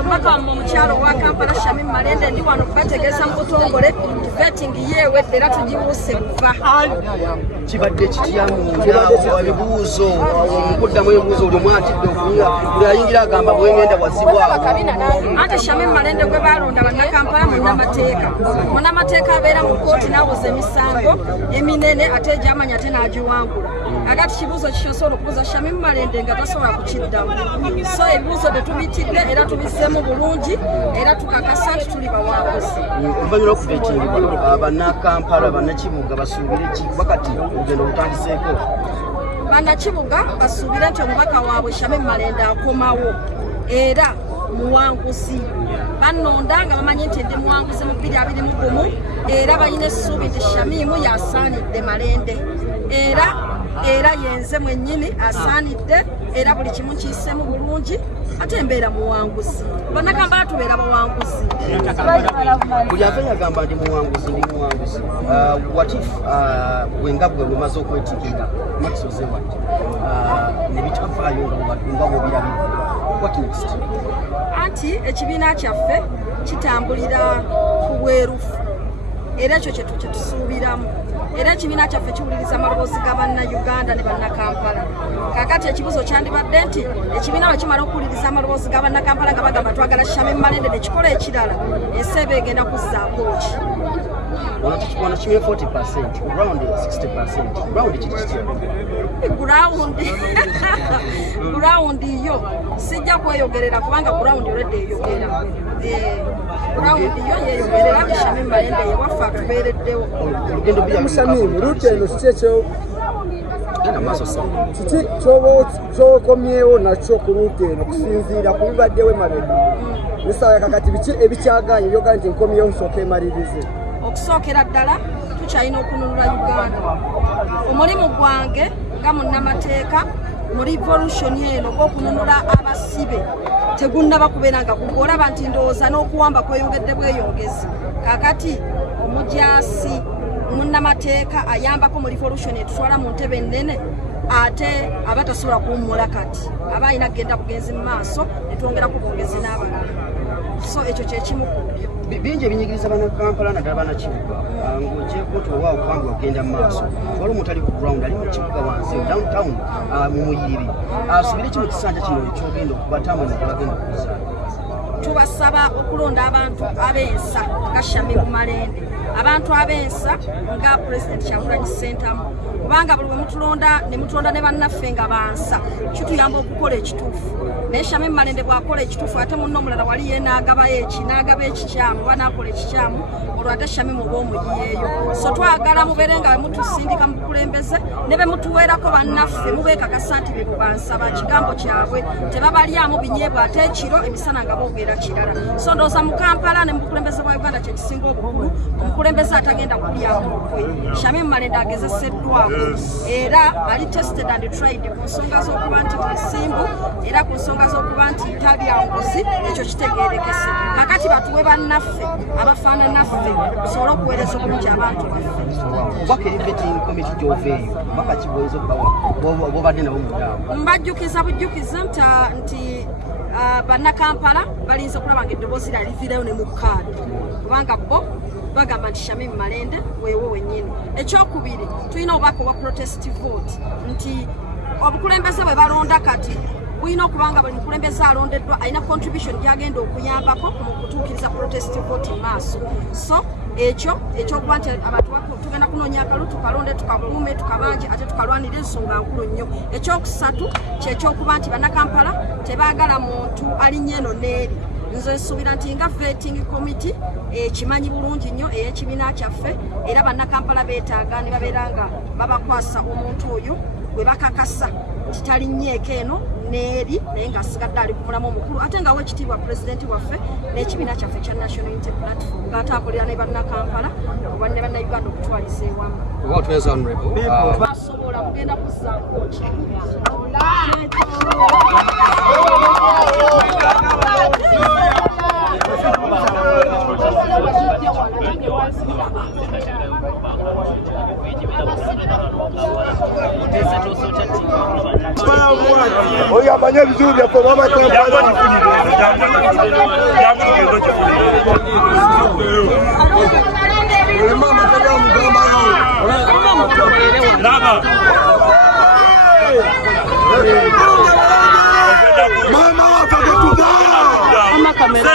Omwaka mu mukyalo wa Kampala Shamim Malende ndi wano kubategeeza mu butongole vetting yeewedde era tugibuuse kuva. Kibadde kityamu ebibuuzo okuddamu ebibuuzo buli mwatidde okunya buli ayingira agamba bwengenda wazibwako. Anti Shamim Malende gwe balonda bannakampala munnamateeka abeera mu kkooti n'abuza emisango eminene ate egyamanya ate n'agiwangula. Agati kibuuzo kikyosobola okubuuza Shamim Malende nga tasobola kukiddamu. So ebibuuzo tetubitidde era tubisseemu bulungi era tukakasa nti tuli bawanguzi. Oluvannyuma lw'okuvetingibwa bannakampala bannakibuga basuubire ki bakati olugendo lutandiseeko? Bannakibuga basuubire nti omubaka waabwe Shamim Malende akomawo era muwanguzi. Bannonda nga bamanyi nti ndi muwanguzi mu 2021 era balina essuubi nti Shamimu yasaanidde Malende era yenze mwennyini asaanidde era buli kimu kiyiseemu bulungi ate mbeera muwanguzi. Bannakampala tubeera bawanguzi. Buli avaayo agamba ndi muwanguzi. What if bwenga bwe bumaze okwetikira makisoze wati ne bitavaayo nga bwobirabira? What next? Anti ekibiina kyaffe kitambulira ku bwerufu era ekyo kye tusuubiramu. Era ekibiina kyaffe kiwuliriza amaloboozi ga bannayuganda ne bannakampala. Kakati ekibuuzo kyandibadde nti ekibiina bwe kimala okuwuliriza amaloboozi ga bannakampala nga bagamba twagala Shamim Malende ne kikola ekirala ensi eba egenda kuzzaako ki? Ono kimye 40%, ground 60%. Ground kiri kitya? Ground yo sijja kweyogerera kubanga ground already eyogera. Ground yo yeyogerera Shamim Malende yewaffe atubeereddewo. Olugendo Shamim route eno kikyo kiki kyokomyewo nakyo ku route eno kusinziira ku bibaddewo emabega nesaawa kakati biki ebikyaganye byogaa nti nkomyewo nsooke emalirize? Okusookera ddala tukyalina okununula Uganda. Omulimu gwange nga munnamateeka mu revolution eno gw'okununula abasibe tegunnaba kubeera nga gugolaba nti ndowooza n'okuwamba kweyongedde bweyongezi. Kakati omujaasi munnamateeka ayambako mu revolution etutwala mu ntebe ennene ate aba tasobola kuwummula kati aba alina kugenda bugenzi mu maaso ne twongera ku bwongezi n'abalala. So ekyo kyekimu ku byo bingi ebinyigiriza bannakampala naddala bannakibuga ng'ogyeko tolwaawo kubanga ogenda mu maaso waliwo omutali ku ground ali mu kibuga wansi downtown mu muyiri asubire ki mu kisanja kino ekyogenda okubatamu nebagenda okuza? Tubasaba okulonda abantu ab'ensa nga Shamim Malende, abantu ab'ensa nga President Kyagulanyi Ssentamu, kubanga buli we mutulonda ne bannaffe nga bansa kituyamba okukola ekituufu. Naye Shamim Malende bw'akola ekituufu ate munno omulala wali ye n'agaba ekikyamu oba n'akola ekikyamu olwo ate Shamim oba omugiyeeyo. So twagala mubeere nga bemutusindika mu bukulembeze ne bemutuweerako bannaffe mubeekakasa nti be bubansaba kigambo kyabwe tebabalyamu binyeebwa ate ekiro emisana nga boogera kirala. So ndowooza mu Kampala ne mu bukulembeze bwa Uganda kye kisinga obukulu omukulembeze atagenda kulyamu lukwe. Shamim Malende agezeseddwako era ali tested and tried ku nsonga z'okuba nti musimbu era ku nsonga z'okuba nti tabyanguzi ekyo kitegeerekese. Kakati batuwe bannaffe abafaananaffe tusobole okuweereza obulungi abantu baffe. Obubaka eri vetting committee gy'oveeyo obubaka ki bw'oyinza okubawa bw'obadde nabo mudaawo? Mbajjukiza bujjukiza nti bannakampala balinza okulaba nga eddoboozi laliviirayo ne mu kaadi kubanga bo bagamba nti Shamim Malende weewo wennyini. Ekyokubiri tulina obubaka obwa protest vote nti obukulembeze bwe balonda kati bulina okubanga buli mukulembeze alondeddwa alina contribution gyagenda okuyambako mu kutuukiriza protest vote maaso. So ekyokuba nti abantu tugenda kunoonya akalulu tukalonde tukakuume tukabanje ate tukalwanira ensonga nkulu nnyo. Ekyokusatu kyekyokuba nti bannakampala tebaagala muntu alinnye eno n'eri. Nze nsuubira nti nga vetting committee kimanyi bulungi nnyo ey'ekibiina kyaffe era bannakampala beetaaga ne babeera nga babakwasa omuntu oyo gwe bakakasa nti talinnyeeko eno n'eri naye ng'asigadde ali ku mulamu omukulu ate nga w'ekitiibwa pulezidenti waffe n'ekibiina kyaffe ekya National Unity Platform ng'atambulira ne bannakampala oba ne bannayuganda okutwaliza ewamu. Basobola kugenda kuzzaako ki? Oya afanye vizuri hapo mama Kampala. Mama kada mgamba Lava. Mama wakati tuzaa. Mama kamera